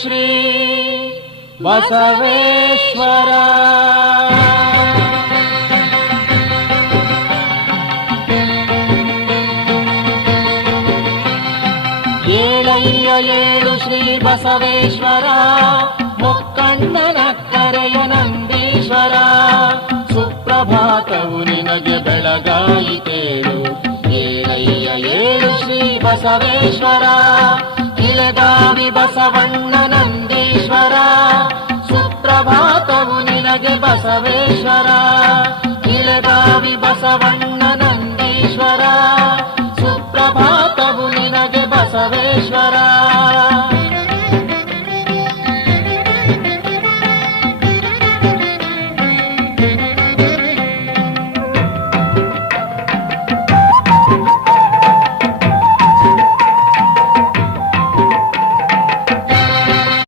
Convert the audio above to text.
ಶ್ರೀ ಬಸವೇಶ್ವರ. ಏಳಯ್ಯ ಏಳು ಶ್ರೀ ಬಸವೇಶ್ವರ, ಮುಕ್ಕಣ್ಣನ ಕರೆಯ ನಂದೀಶ್ವರ. ಸುಪ್ರಭಾತವು ನಿನಗೆ ಬೆಳಗಾಯಿತೇಳು. ಏಳಯ್ಯ ಏಳು ಶ್ರೀ ಬಸವೇಶ್ವರ, ಇಳಗಾವಿ ಬಸವಣ್ಣ ನಂದೀಶ್ವರ. ಸುಪ್ರಭಾತವು ನಿನಗೆ ಬಸವೇಶ್ವರ, ಇಳಗಾವಿ ಬಸವಣ್ಣ